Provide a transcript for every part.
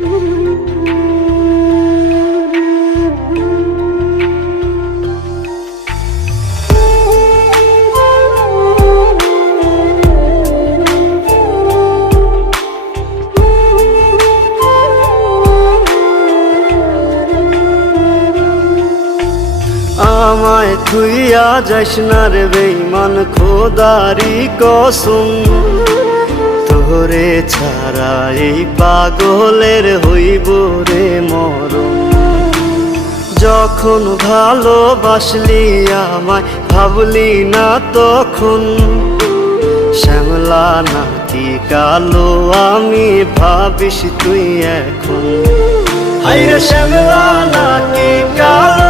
আমায় থুইয়া যাইস না রে বেইমান খোদারি কসম তোরে ছাড়া এই পাগলের হইব রে মর যখন ভালোবাসলি আমায় ভাবলি না তখন শ্যামলা নাকি কালো আমি ভাবিস তুই এখন হাইরে শ্যামলা নাকি কালো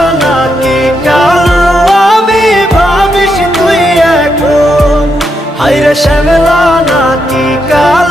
Bela Natica